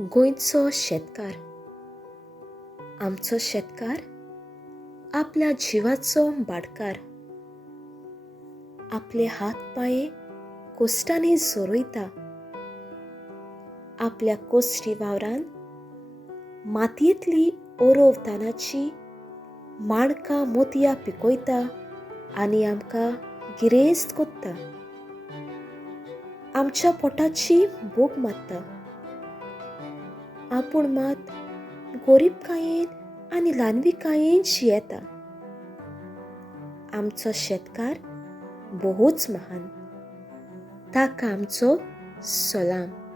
गोंयचो शेतकार. आमचो शेतकार आपल्या जिवाचो भाटकार. आपले हात पांये कोश्टांनी जोरोयता. आपल्या कोश्टी वावरान मातयेंतली ओरोव तानाची माणकां मोतयां पिकोयता आनी आमकां गिरेस्त कोत्ता. आमच्या पोटाची भूक मारता. आपूण मात गोरीबकायेन आनी ल्हानविकायेन जियेता. आमचो शेतकार बहुच महान. ताका आमचो सलाम.